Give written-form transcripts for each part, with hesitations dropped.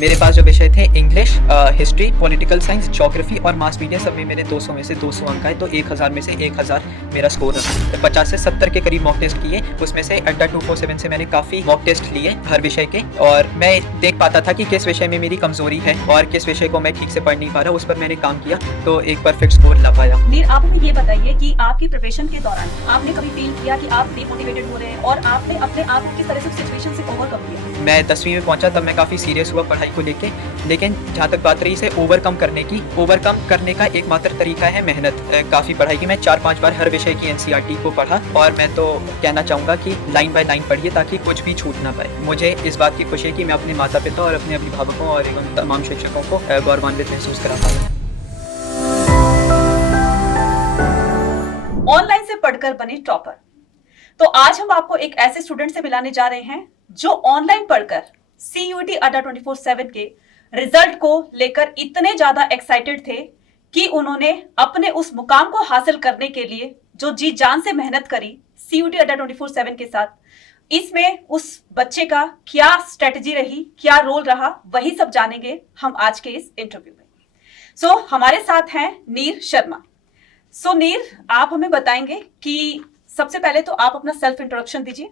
मेरे पास जो विषय थे English, history, political science, geography और मास मीडिया, सब में मेरे 200 में से 200 अंक आए। तो 1000 में से 1000 मेरा स्कोर रहा। 50 से 70 के करीब मॉक टेस्ट किए, उसमें से अड्डा 247 से मैंने काफ़ी मॉक टेस्ट लिए हर विषय के, और मैं देख पाता था कि किस विषय में मेरी कमजोरी है और किस विषय को मैं ठीक से पढ़ नहीं पा रहा। उस पर मैंने काम किया तो एक परफेक्ट स्कोर ला पाया। नीर, आप हमें ये बताइए कि आपकी प्रिपरेशन के दौरान आपने कभी फील किया कि आप डिमोटिवेटेड हो रहे हैं और आपने अपने आप को किस तरह से सिचुएशन से ओवरकम किया? मैं 10वीं में पहुंचा तब मैं काफ़ी सीरियस हुआ पढ़ाई को लेके, लेकिन जहाँ तक बात रही इसे ओवरकम करने का एकमात्र तरीका है मेहनत। काफ़ी पढ़ाई की, मैं 4-5 बार हर विषय की एनसीईआरटी को पढ़ा, और मैं तो कहना चाहूँगा कि लाइन बाय लाइन पढ़िए ताकि कुछ भी छूट ना पाए। मुझे इस बात की खुशी है कि मैं अपने माता पिता और अपने अभिभावकों और एवं तमाम शिक्षकों को गौरवान्वित महसूस करा पाया। ऑनलाइन से पढ़कर बने टॉपर। तो आज हम आपको एक ऐसे स्टूडेंट से मिलाने जा रहे हैं जो ऑनलाइन पढ़कर CUET अड्डा 24/7 के रिजल्ट को लेकर इतने ज्यादा एक्साइटेड थे कि उन्होंने अपने उस मुकाम को हासिल करने के लिए जो जी जान से मेहनत करी CUET अड्डा 24/7 के साथ। इसमें उस बच्चे का क्या स्ट्रेटजी रही, क्या रोल रहा, वही सब जानेंगे हम आज के इस इंटरव्यू में। हमारे साथ हैं नीर शर्मा। नीर, आप हमें बताएंगे कि सबसे पहले तो आप अपना सेल्फ इंट्रोडक्शन दीजिए।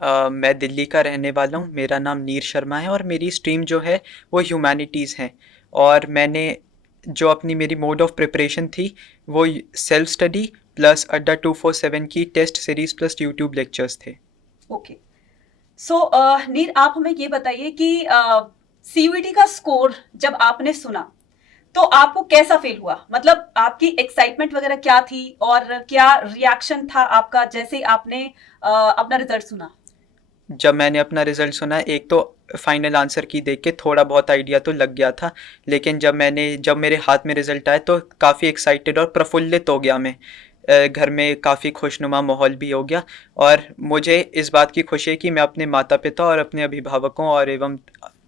मैं दिल्ली का रहने वाला हूँ, मेरा नाम नीर शर्मा है और मेरी स्ट्रीम जो है वो ह्यूमैनिटीज़ है, और मैंने जो अपनी मेरी मोड ऑफ प्रिपरेशन थी वो सेल्फ स्टडी प्लस अड्डा 247 की test series plus YouTube lectures थे। ओके। नीर, आप हमें ये बताइए कि CUET का स्कोर जब आपने सुना तो आपको कैसा फील हुआ? मतलब आपकी एक्साइटमेंट वगैरह क्या थी और क्या रिएक्शन था आपका जैसे आपने अपना रिजल्ट सुना? जब मैंने अपना रिज़ल्ट सुना, एक तो फाइनल आंसर की देख के थोड़ा बहुत आइडिया तो लग गया था, लेकिन जब मेरे हाथ में रिज़ल्ट आया तो काफ़ी एक्साइटेड और प्रफुल्लित हो गया मैं। घर में काफ़ी खुशनुमा माहौल भी हो गया, और मुझे इस बात की खुशी है कि मैं अपने माता पिता और अपने अभिभावकों और एवं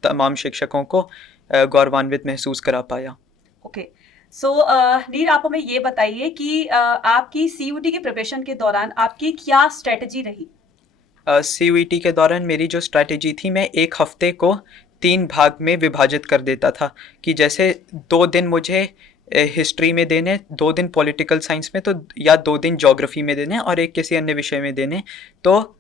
तमाम शिक्षकों को गौरवान्वित महसूस करा पाया। ओके। नीर, आप हमें ये बताइए कि आपकी CUET की प्रिपरेशन के दौरान आपकी क्या स्ट्रेटजी रही? CUET के दौरान मेरी जो स्ट्रैटेजी थी, मैं एक हफ्ते को 3 भाग में विभाजित कर देता था कि जैसे 2 दिन मुझे हिस्ट्री में देने, 2 दिन पॉलिटिकल साइंस में, तो या 2 दिन ज्योग्राफी में देने और एक किसी अन्य विषय में देने। तो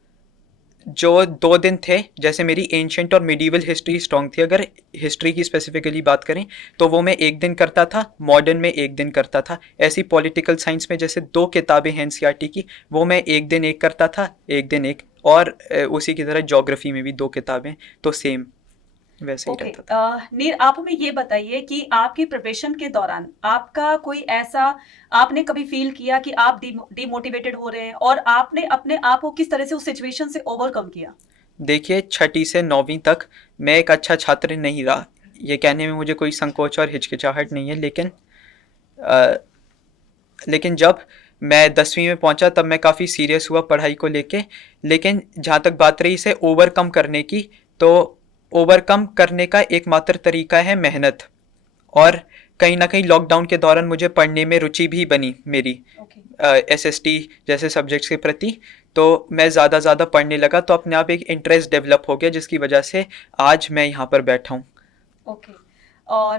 जो 2 दिन थे, जैसे मेरी एंशिएंट और मिडीवल हिस्ट्री स्ट्रॉन्ग थी, अगर हिस्ट्री की स्पेसिफिकली बात करें तो वो मैं 1 दिन करता था, मॉडर्न में 1 दिन करता था। ऐसी पॉलिटिकल साइंस में जैसे 2 किताबें हैं एनसीईआरटी की, वो मैं 1 दिन एक करता था, 1 दिन एक, और उसी की तरह ज्योग्राफी में भी 2 किताबें, तो सेम वैसे ही रहता था। नीर, आप हमें ये बताइए कि आपकी प्रिपरेशन के दौरान आपका कोई ऐसा आपने कभी फील किया कि आप डिमोटिवेटेड हो रहे हैं और आपने अपने आप को किस तरह से उस सिचुएशन से ओवरकम किया? देखिए, 6ठी से 9वीं तक मैं एक अच्छा छात्र नहीं रहा, ये कहने में मुझे कोई संकोच और हिचकिचाहट नहीं है, लेकिन जब मैं 10वीं में पहुंचा तब मैं काफ़ी सीरियस हुआ पढ़ाई को लेके। लेकिन जहाँ तक बात रही इसे ओवरकम करने की, तो ओवरकम करने का एकमात्र तरीका है मेहनत, और कहीं ना कहीं लॉकडाउन के दौरान मुझे पढ़ने में रुचि भी बनी मेरी SST जैसे सब्जेक्ट्स के प्रति, तो मैं ज़्यादा पढ़ने लगा, तो अपने आप एक इंटरेस्ट डेवलप हो गया, जिसकी वजह से आज मैं यहाँ पर बैठा हूँ। ओके। और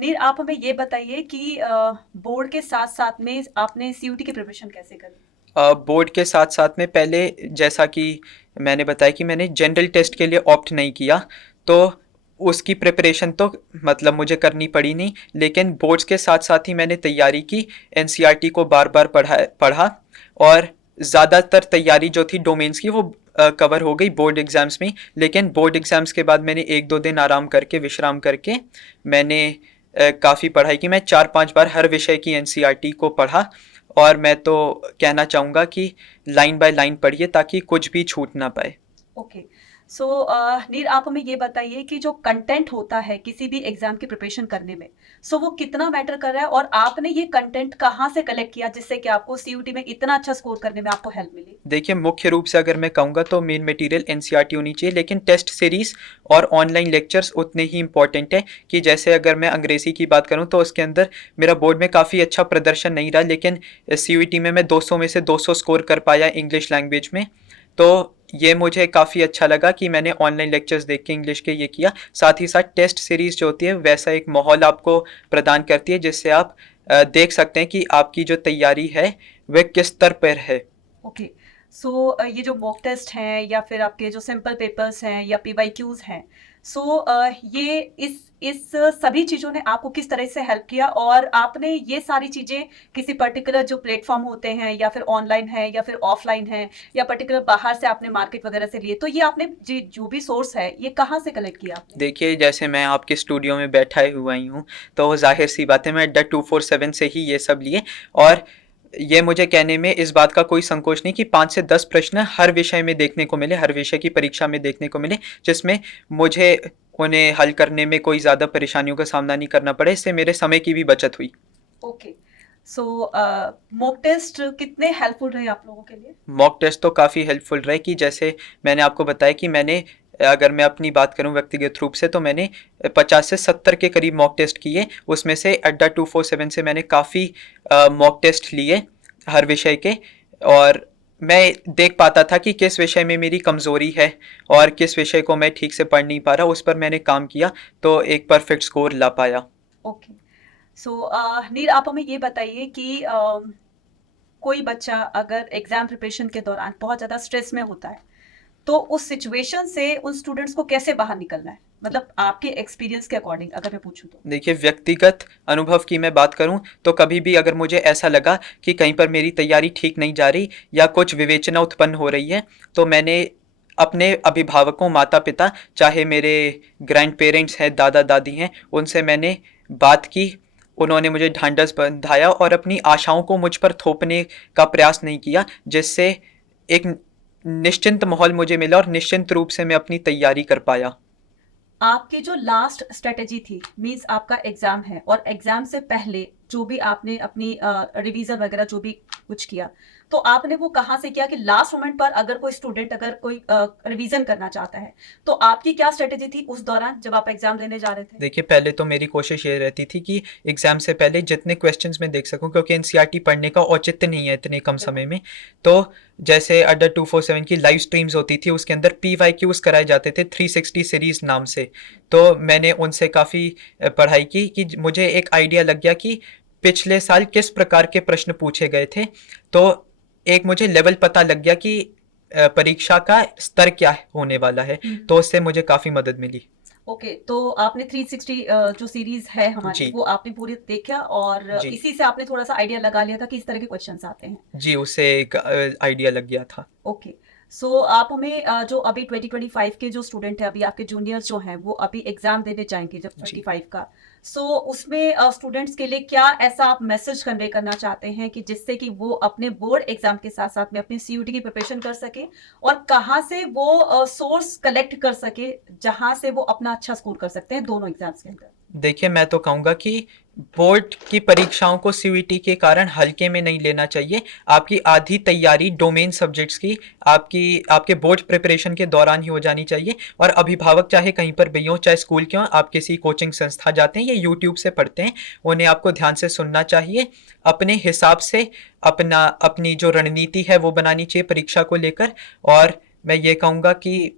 नीर, आप हमें ये बताइए कि बोर्ड के साथ साथ में आपने CUET की प्रिपरेशन कैसे करी? बोर्ड के साथ साथ में पहले, जैसा कि मैंने बताया कि मैंने जनरल टेस्ट के लिए ऑप्ट नहीं किया, तो उसकी प्रिपरेशन तो मतलब मुझे करनी पड़ी नहीं, लेकिन बोर्ड्स के साथ साथ ही मैंने तैयारी की, एनसीईआरटी को बार बार पढ़ा, और ज़्यादातर तैयारी जो थी डोमेन्स की वो कवर हो गई बोर्ड एग्ज़ाम्स में। लेकिन बोर्ड एग्ज़ाम्स के बाद मैंने 1-2 दिन विश्राम करके मैंने काफ़ी पढ़ाई की। मैं 4-5 बार हर विषय की एनसीईआरटी को पढ़ा, और मैं तो कहना चाहूँगा कि लाइन बाय लाइन पढ़िए ताकि कुछ भी छूट ना पाए। ओके। नीर, आप हमें ये बताइए कि जो कंटेंट होता है किसी भी एग्जाम की प्रिपरेशन करने में, वो कितना मैटर कर रहा है और आपने ये कंटेंट कहाँ से कलेक्ट किया जिससे कि आपको CUET में इतना अच्छा स्कोर करने में आपको हेल्प मिली? देखिए, मुख्य रूप से अगर मैं कहूँगा तो मेन मटेरियल एनसीईआरटी होनी चाहिए, लेकिन टेस्ट सीरीज और ऑनलाइन लेक्चर्स उतने ही इंपॉर्टेंट है। कि जैसे अगर मैं अंग्रेजी की बात करूँ तो उसके अंदर मेरा बोर्ड में काफ़ी अच्छा प्रदर्शन नहीं रहा, लेकिन CUET में मैं 200 में से 200 स्कोर कर पाया इंग्लिश लैंग्वेज में। तो ये मुझे काफ़ी अच्छा लगा कि मैंने ऑनलाइन लेक्चर्स देख के इंग्लिश के ये किया। साथ ही साथ टेस्ट सीरीज़ जो होती है वैसा एक माहौल आपको प्रदान करती है, जिससे आप देख सकते हैं कि आपकी जो तैयारी है वह किस स्तर पर है। ओके। सो ये जो मॉक टेस्ट हैं या फिर आपके जो सिंपल पेपर्स हैं या पीवाईक्यूज हैं, सो ये इस सभी चीज़ों ने आपको किस तरह से हेल्प किया, और आपने ये सारी चीज़ें किसी पर्टिकुलर जो प्लेटफॉर्म होते हैं या फिर ऑनलाइन है या फिर ऑफलाइन है या पर्टिकुलर बाहर से आपने मार्केट वगैरह से लिए, तो ये आपने जो भी सोर्स है ये कहाँ से कलेक्ट किया आपने? देखिए, जैसे मैं आपके स्टूडियो में बैठा हुआ ही हूँ, तो ज़ाहिर सी बात है मैं अड्डा 247 से ही ये सब लिए। और ये मुझे कहने में इस बात का कोई संकोच नहीं कि 5 से 10 प्रश्न हर विषय में देखने को मिले, हर विषय की परीक्षा में देखने को मिले, जिसमें मुझे उन्हें हल करने में कोई ज़्यादा परेशानियों का सामना नहीं करना पड़े। इससे मेरे समय की भी बचत हुई। ओके। सो मॉक टेस्ट कितने हेल्पफुल रहे आप लोगों के लिए? मॉक टेस्ट तो काफ़ी हेल्पफुल रहे कि जैसे मैंने आपको बताया कि मैंने, अगर मैं अपनी बात करूं व्यक्तिगत रूप से, तो मैंने 50 से 70 के करीब मॉक टेस्ट किए। उसमें से अड्डा 247 से मैंने काफ़ी मॉक टेस्ट लिए हर विषय के, और मैं देख पाता था कि किस विषय में मेरी कमज़ोरी है और किस विषय को मैं ठीक से पढ़ नहीं पा रहा। उस पर मैंने काम किया तो एक परफेक्ट स्कोर ला पाया। ओके। सो नीर, आप हमें ये बताइए कि कोई बच्चा अगर एग्जाम प्रिपरेशन के दौरान बहुत ज़्यादा स्ट्रेस में होता है, तो उस सिचुएशन से उन स्टूडेंट्स को कैसे बाहर निकलना है, मतलब आपके एक्सपीरियंस के अकॉर्डिंग अगर मैं पूछूं तो? देखिए, व्यक्तिगत अनुभव की मैं बात करूं तो कभी भी अगर मुझे ऐसा लगा कि कहीं पर मेरी तैयारी ठीक नहीं जा रही या कुछ विवेचना उत्पन्न हो रही है, तो मैंने अपने अभिभावकों, माता पिता, चाहे मेरे ग्रैंड पेरेंट्स हैं, दादा दादी हैं, उनसे मैंने बात की। उन्होंने मुझे ढांढस बंधाया और अपनी आशाओं को मुझ पर थोपने का प्रयास नहीं किया, जिससे एक निश्चिंत माहौल मुझे मिला और निश्चिंत रूप से मैं अपनी तैयारी कर पाया। आपकी जो लास्ट स्ट्रेटेजी थी, मींस आपका एग्जाम है और एग्जाम से पहले जो भी आपने अपनी रिवीजन वगैरह जो भी कुछ किया, तो आपने वो कहाँ से किया कि लास्ट मोमेंट पर अगर कोई स्टूडेंट अगर कोई रिवीजन करना चाहता है, तो आपकी क्या स्ट्रेटेजी थी उस दौरान जब आप एग्जाम देने जा रहे थे? देखिए, पहले तो मेरी कोशिश ये रहती थी कि एग्ज़ाम से पहले जितने क्वेश्चंस मैं देख सकूं, क्योंकि एनसीईआरटी पढ़ने का औचित्य नहीं है इतने कम समय में। तो जैसे अड्डा 247 की लाइव स्ट्रीम्स होती थी, उसके अंदर पीवाईक्यूज कराए जाते थे 360 सीरीज़ नाम से। तो मैंने उनसे काफ़ी पढ़ाई की कि मुझे एक आइडिया लग गया कि पिछले साल किस प्रकार के प्रश्न पूछे गए थे। तो एक मुझे लेवल पता लग गया कि परीक्षा का स्तर क्या होने वाला है। तो उससे मुझे काफ़ी मदद मिली। ओके। तो आपने 360 जो सीरीज है हमारी, जी। वो आपने पूरी देखा और जी। इसी से आपने थोड़ा सा आइडिया लगा लिया था कि इस तरह के क्वेश्चंस आते हैं। जी, उससे एक आइडिया लग गया था। ओके। सो आप हमें जो अभी 2025 के जो स्टूडेंट हैं, अभी आपके जूनियर्स जो हैं वो अभी एग्जाम देने जाएंगे जब जी। 25 का, सो उसमें स्टूडेंट्स के लिए क्या ऐसा आप मैसेज कन्वे करना चाहते हैं कि जिससे कि वो अपने बोर्ड एग्जाम के साथ साथ में अपनी सीयूटी की प्रिपरेशन कर सके, और कहाँ से वो सोर्स कलेक्ट कर सके जहां से वो अपना अच्छा स्कोर कर सकते हैं दोनों एग्जाम्स के अंदर? देखिए, मैं तो कहूँगा कि बोर्ड की परीक्षाओं को सीयूईटी के कारण हल्के में नहीं लेना चाहिए। आपकी आधी तैयारी डोमेन सब्जेक्ट्स की आपके बोर्ड प्रिपरेशन के दौरान ही हो जानी चाहिए। और अभिभावक चाहे कहीं पर भी हों, चाहे स्कूल के हों, आप किसी कोचिंग संस्था जाते हैं या यूट्यूब से पढ़ते हैं, उन्हें आपको ध्यान से सुनना चाहिए। अपने हिसाब से अपनी जो रणनीति है वो बनानी चाहिए परीक्षा को लेकर। और मैं ये कहूँगा कि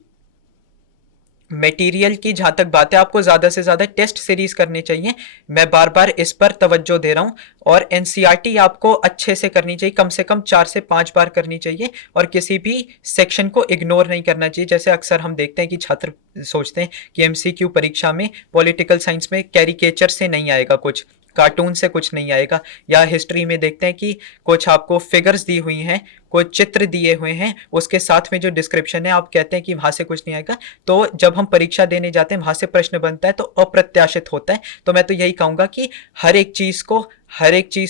मटेरियल की जहाँ तक बात है, आपको ज़्यादा से ज़्यादा टेस्ट सीरीज़ करनी चाहिए। मैं बार बार इस पर तवज्जो दे रहा हूँ। और एनसीईआरटी आपको अच्छे से करनी चाहिए, कम से कम 4 से 5 बार करनी चाहिए। और किसी भी सेक्शन को इग्नोर नहीं करना चाहिए। जैसे अक्सर हम देखते हैं कि छात्र सोचते हैं कि एमसीक्यू परीक्षा में पॉलिटिकल साइंस में कैरिकेचर से नहीं आएगा, कुछ कार्टून से कुछ नहीं आएगा। या हिस्ट्री में देखते हैं कि कुछ आपको फिगर्स दी हुई हैं, कुछ चित्र दिए हुए हैं, उसके साथ में जो डिस्क्रिप्शन है, आप कहते हैं कि वहाँ से कुछ नहीं आएगा। तो जब हम परीक्षा देने जाते हैं, वहाँ से प्रश्न बनता है तो अप्रत्याशित होता है। तो मैं तो यही कहूँगा कि हर एक चीज़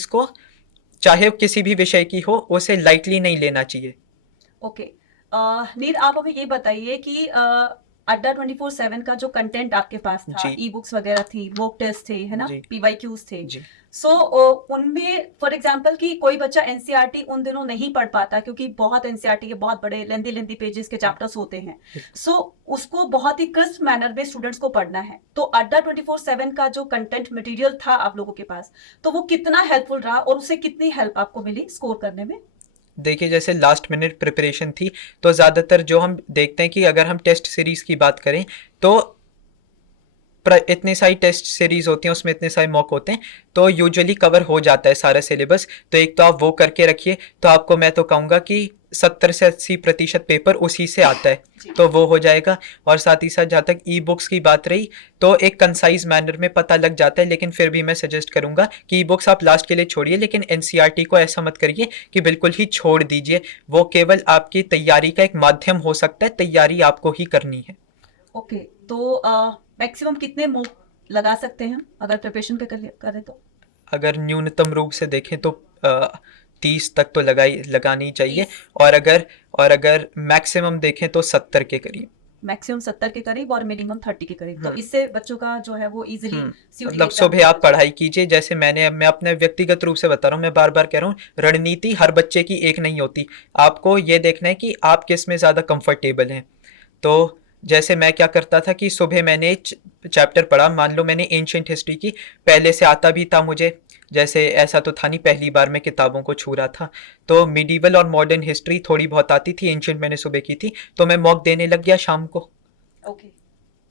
को चाहे किसी भी विषय की हो, उसे लाइटली नहीं लेना चाहिए। ओके। नीर, आप हमें ये बताइए कि अड्डा 24/7 का जो कंटेंट आपके पास था, जी। ई बुक्स वगैरह थी, मॉक टेस्ट थे, है ना, जी। पीवाईक्यूज थे, जी। सो उनमें फॉर एग्जांपल कि कोई बच्चा एनसीईआरटी उन दिनों नहीं पढ़ पाता क्योंकि बहुत एनसीईआरटी के बहुत बड़े लेंदी पेजेस के चैप्टर्स होते हैं, सो उसको बहुत ही क्रिस्प मैनर में स्टूडेंट्स को पढ़ना है। तो अड्डा 24/7 का जो कंटेंट मटेरियल था आप लोगों के पास, तो वो कितना हेल्पफुल रहा और उससे कितनी हेल्प आपको मिली स्कोर करने में? देखिए जैसे लास्ट मिनट प्रिपरेशन थी, तो ज़्यादातर जो हम देखते हैं कि अगर हम टेस्ट सीरीज़ की बात करें तो इतनी सारी टेस्ट सीरीज होती हैं, उसमें इतने सारे मॉक होते हैं, तो यूजुअली कवर हो जाता है सारा सिलेबस। तो एक तो आप वो करके रखिए, तो आपको मैं तो कहूँगा कि 70 से 80% पेपर उसी से आता है, तो वो हो जाएगा। और साथ ही साथ जहाँ तक ई बुक्स की बात रही, तो एक कंसाइज मैनर में पता लग जाता है, लेकिन फिर भी मैं सजेस्ट करूंगा कि ई बुक्स आप लास्ट के लिए छोड़िए, लेकिन एनसीईआरटी को ऐसा मत करिए कि बिल्कुल ही छोड़ दीजिए। वो केवल आपकी तैयारी का एक माध्यम हो सकता है, तैयारी आपको ही करनी है। ओके, तो मैक्सिमम कितने मूव लगा सकते हैं अगर प्रिपरेशन पे करें तो? अगर न्यूनतम रूप से देखें तो 30 तक तो लगानी चाहिए। 30 और अगर मैक्सिमम देखें तो 70 के करीब। मैक्सिमम 70 के करीब और मिनिमम 30 के करीब, तो हम्म इससे बच्चों का जो है वो इजीली सीयूटी मतलब सुबह आप पढ़ाई कीजिए, जैसे मैं अपने व्यक्तिगत रूप से बता रहा हूँ, मैं बार बार कह रहा हूँ, रणनीति हर बच्चे की एक नहीं होती। आपको ये देखना है कि आप किस में ज़्यादा कंफर्टेबल हैं। तो जैसे मैं क्या करता था कि सुबह मैंने चैप्टर पढ़ा, मान लो मैंने एंशियंट हिस्ट्री की, पहले से आता भी था मुझे, जैसे ऐसा तो था नहीं पहली बार मैं किताबों को छू रहा था, तो मिडीवल और मॉडर्न हिस्ट्री थोड़ी बहुत आती थी, एंशियंट मैंने सुबह की थी, तो मैं मॉक देने लग गया शाम को। ओके,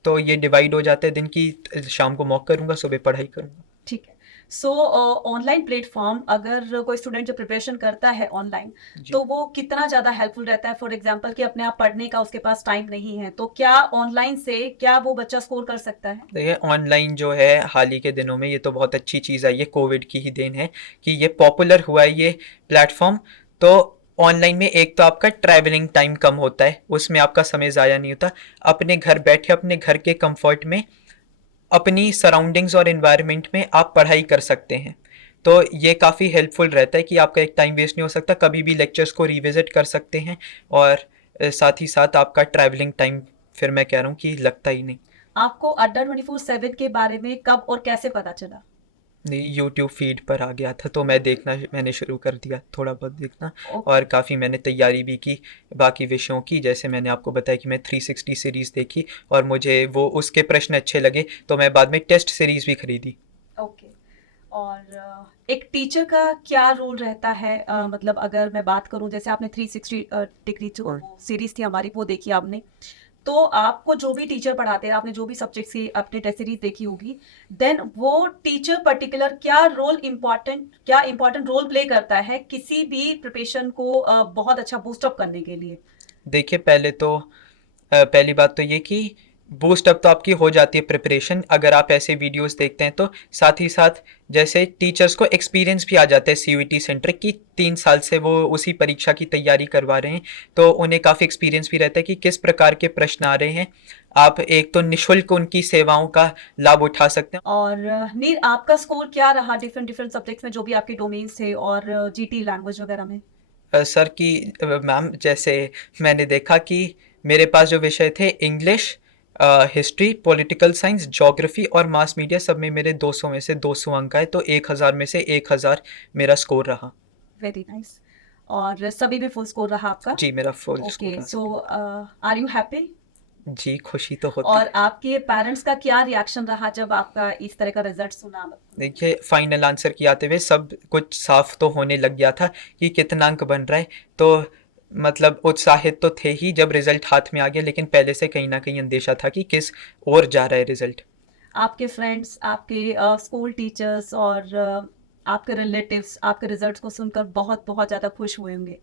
तो ये डिवाइड हो जाते हैं दिन की, शाम को मॉक करूंगा, सुबह पढ़ाई करूंगा। ठीक है। सो ऑनलाइन प्लेटफॉर्म, अगर कोई स्टूडेंट जो प्रिपरेशन करता है ऑनलाइन, जी तो वो कितना ज़्यादा हेल्पफुल रहता है? फॉर एग्जांपल कि अपने आप पढ़ने का उसके पास टाइम नहीं है, तो क्या ऑनलाइन से क्या वो बच्चा स्कोर कर सकता है? देखिए ऑनलाइन जो है हाल ही के दिनों में, ये तो बहुत अच्छी चीज़ आई है, कोविड की ही देन है कि ये पॉपुलर हुआ है ये प्लेटफॉर्म। तो ऑनलाइन में एक तो आपका ट्रैवलिंग टाइम कम होता है, उसमें आपका समय ज़ाया नहीं होता, अपने घर बैठे अपने घर के कंफर्ट में अपनी सराउंडिंग्स और इन्वायरमेंट में आप पढ़ाई कर सकते हैं। तो ये काफ़ी हेल्पफुल रहता है कि आपका एक टाइम वेस्ट नहीं हो सकता, कभी भी लेक्चर्स को रिविजिट कर सकते हैं। और साथ ही साथ आपका ट्रैवलिंग टाइम फिर मैं कह रहा हूँ कि लगता ही नहीं। आपको अड्डा 24/7 के बारे में कब और कैसे पता चला? नहीं, यूट्यूब फीड पर आ गया था, तो मैंने शुरू कर दिया थोड़ा बहुत देखना। ओके, और काफ़ी मैंने तैयारी भी की बाकी विषयों की, जैसे मैंने आपको बताया कि मैं 360 सीरीज़ देखी और मुझे वो उसके प्रश्न अच्छे लगे, तो मैं बाद में टेस्ट सीरीज़ भी खरीदी। ओके। और एक टीचर का क्या रोल रहता है? मतलब अगर मैं बात करूं, जैसे आपने 360 डिग्री जो और सीरीज थी हमारी वो देखी आपने, तो आपको जो भी टीचर पढ़ाते हैं, आपने जो भी सब्जेक्ट की अपनी टेस्ट सीरीज देखी होगी, देन वो टीचर पर्टिकुलर क्या इम्पोर्टेंट रोल प्ले करता है किसी भी प्रिपरेशन को बहुत अच्छा बूस्टअप करने के लिए? देखिए पहली बात तो ये कि बूस्ट अप तो आपकी हो जाती है प्रिपरेशन, अगर आप ऐसे वीडियोस देखते हैं तो। साथ ही साथ जैसे टीचर्स को एक्सपीरियंस भी आ जाता है सीयूईटी सेंटर की, 3 साल से वो उसी परीक्षा की तैयारी करवा रहे हैं, तो उन्हें काफ़ी एक्सपीरियंस भी रहता है कि किस प्रकार के प्रश्न आ रहे हैं। आप एक तो निःशुल्क उनकी सेवाओं का लाभ उठा सकते हैं। और नीर, आपका स्कोर क्या रहा डिफरेंट डिफरेंट सब्जेक्ट्स में जो भी आपके डोमेन्स थे, और जीटी लैंग्वेज वगैरह में? सर की मैम, जैसे मैंने देखा कि मेरे पास जो विषय थे English, history, political science, geography और मास मीडिया, सब में मेरे 200 में से 200 अंक आए, तो 1000 में से 1000 मेरा स्कोर रहा। Very nice. और सभी में फुल स्कोर रहा आपका? जी मेरा फुल स्कोर ओके, रहा। सो आर यू हैप्पी? जी खुशी तो होती और है। आपके पेरेंट्स का क्या रिएक्शन रहा जब आपका इस तरह का रिजल्ट सुना? देखिए फाइनल आंसर की आते हुए सब कुछ साफ तो होने लग गया था कि कितना अंक बन रहा है, तो मतलब उत्साहित तो थे ही जब रिजल्ट हाथ में आ गया, लेकिन पहले से कहीं ना कहीं अंदेशा था कि किस ओर जा रहा है रिजल्ट। आपके फ्रेंड्स, आपके स्कूल टीचर्स और आपके रिलेटिव्स आपके रिजल्ट्स को सुनकर बहुत बहुत ज़्यादा खुश हुए होंगे,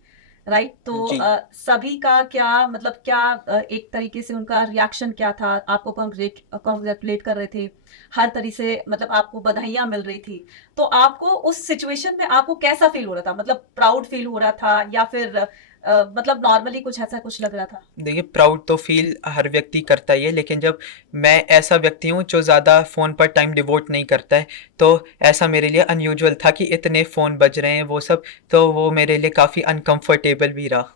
राइट? तो जी सभी का क्या मतलब, क्या एक तरीके से उनका रिएक्शन क्या था? आपको कॉन्ग्रेचुलेट कर रहे थे, हर तरीके से मतलब आपको बधाइयाँ मिल रही थी, तो आपको उस सिचुएशन में आपको कैसा फील हो रहा था? मतलब प्राउड फील हो रहा था, या फिर मतलब नॉर्मली कुछ ऐसा कुछ लग रहा था? देखिए प्राउड तो फील हर व्यक्ति करता ही है, लेकिन जब मैं ऐसा व्यक्ति हूँ जो ज़्यादा फ़ोन पर टाइम डिवोट नहीं करता है, तो ऐसा मेरे लिए अनयूजुअल था कि इतने फ़ोन बज रहे हैं वो सब, तो वो मेरे लिए काफ़ी अनकंफर्टेबल भी रहा।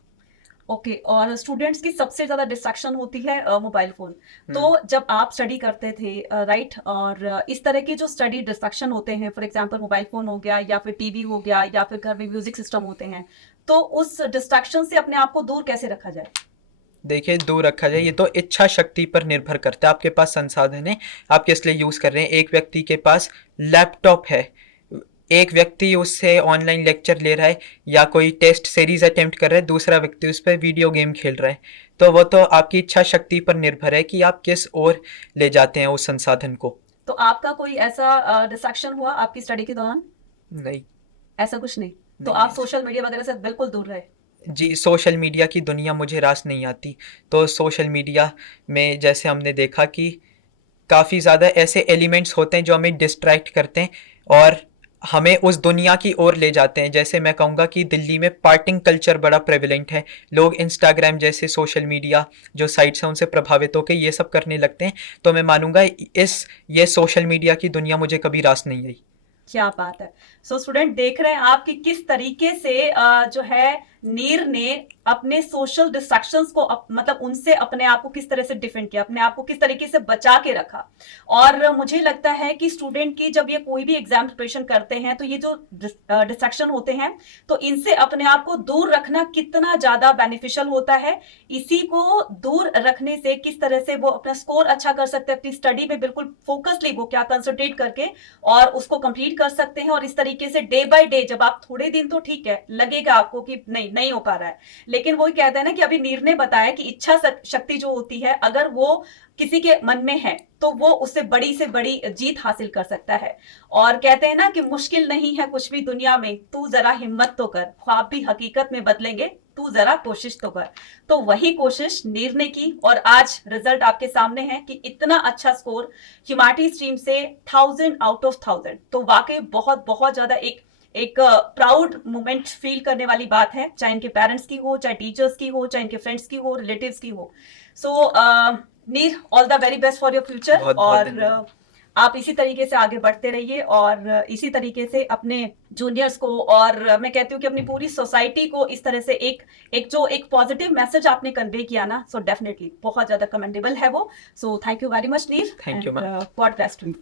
ओके, और स्टूडेंट्स की सबसे ज़्यादा डिस्ट्रैक्शन होती है मोबाइल फ़ोन। तो हम्म जब आप स्टडी करते थे, राइट, और इस तरह के जो स्टडी डिस्ट्रैक्शन होते हैं, फॉर एग्जांपल मोबाइल फ़ोन हो गया या फिर टीवी हो गया या फिर घर में म्यूजिक सिस्टम होते हैं, तो उस डिस्ट्रैक्शन से अपने आप को दूर कैसे रखा जाए? देखिए दूर रखा जाए ये तो इच्छा शक्ति पर निर्भर करता है, आपके पास संसाधन है, आप किस लिए यूज़ कर रहे हैं। एक व्यक्ति के पास लैपटॉप है, एक व्यक्ति उससे ऑनलाइन लेक्चर ले रहा है या कोई टेस्ट सीरीज अटेम्प्ट कर रहा है, दूसरा व्यक्ति उस पर वीडियो गेम खेल रहा है। तो वो तो आपकी इच्छा शक्ति पर निर्भर है कि आप किस ओर ले जाते हैं उस संसाधन को। तो आपका कोई ऐसा डिस्ट्रैक्शन हुआ आपकी स्टडी के दौरान? नहीं। ऐसा कुछ नहीं? तो नहीं। आप सोशल मीडिया वगैरह से बिल्कुल दूर रहे? जी, सोशल मीडिया की दुनिया मुझे रास नहीं आती। तो सोशल मीडिया में जैसे हमने देखा कि काफ़ी ज़्यादा ऐसे एलिमेंट्स होते हैं जो हमें डिस्ट्रैक्ट करते हैं और हमें उस दुनिया की ओर ले जाते हैं। जैसे मैं कहूँगा कि दिल्ली में पार्टिंग कल्चर बड़ा प्रेवलेंट है। लोग इंस्टाग्राम जैसे सोशल मीडिया जो साइट्स हैं उनसे प्रभावित होकर ये सब करने लगते हैं। तो मैं मानूंगा ये सोशल मीडिया की दुनिया मुझे कभी रास नहीं आई। क्या बात है। सो स्टूडेंट देख रहे हैं आप कि किस तरीके से जो है नीर ने अपने सोशल डिस्ट्रैक्शंस को मतलब उनसे अपने आप को किस तरह से डिफेंड किया, अपने आप को किस तरीके से बचा के रखा। और मुझे लगता है कि स्टूडेंट की जब ये कोई भी एग्जाम प्रिपरेशन करते हैं तो ये जो डिस्ट्रैक्शन होते हैं तो इनसे अपने आप को दूर रखना कितना ज्यादा बेनिफिशियल होता है। इसी को दूर रखने से किस तरह से वो अपना स्कोर अच्छा कर सकते हैं, अपनी स्टडी में बिल्कुल फोकसली वो क्या कंसंट्रेट करके और उसको कंप्लीट कर सकते हैं। और इस तरीके से डे बाय डे जब आप थोड़े दिन तो ठीक है लगेगा आपको कि नहीं हो पा रहा है, लेकिन वो कहते हैं ना कि अभी नीर ने बताया कि इच्छा शक्ति जो होती है अगर वो किसी के मन में है तो वो उससे बड़ी से बड़ी जीत हासिल कर सकता है। और कहते हैं ना कि मुश्किल नहीं है कुछ भी दुनिया में, तू जरा हिम्मत तो कर, ख्वाब भी हकीकत में बदलेंगे, तू जरा कोशिश तो कर। तो वही कोशिश नीर ने की और आज रिजल्ट आपके सामने है कि इतना अच्छा स्कोर ह्यूमैनिटी स्ट्रीम से 1000 आउट ऑफ 1000। तो वाकई बहुत बहुत ज्यादा एक प्राउड मोमेंट फील करने वाली बात है, चाहे इनके पेरेंट्स की हो, चाहे टीचर्स की हो, चाहे इनके फ्रेंड्स की हो, रिलेटिव्स की हो। सो नीर, all the very best for your future. और आप इसी तरीके से आगे बढ़ते रहिए और इसी तरीके से अपने जूनियर्स को और मैं कहती हूँ कि अपनी पूरी सोसाइटी को इस तरह से एक पॉजिटिव मैसेज आपने कन्वे किया ना, सो डेफिनेटली बहुत ज्यादा कमेंडेबल है वो। So thank you very much Neer. Thank you ma'am. God bless you.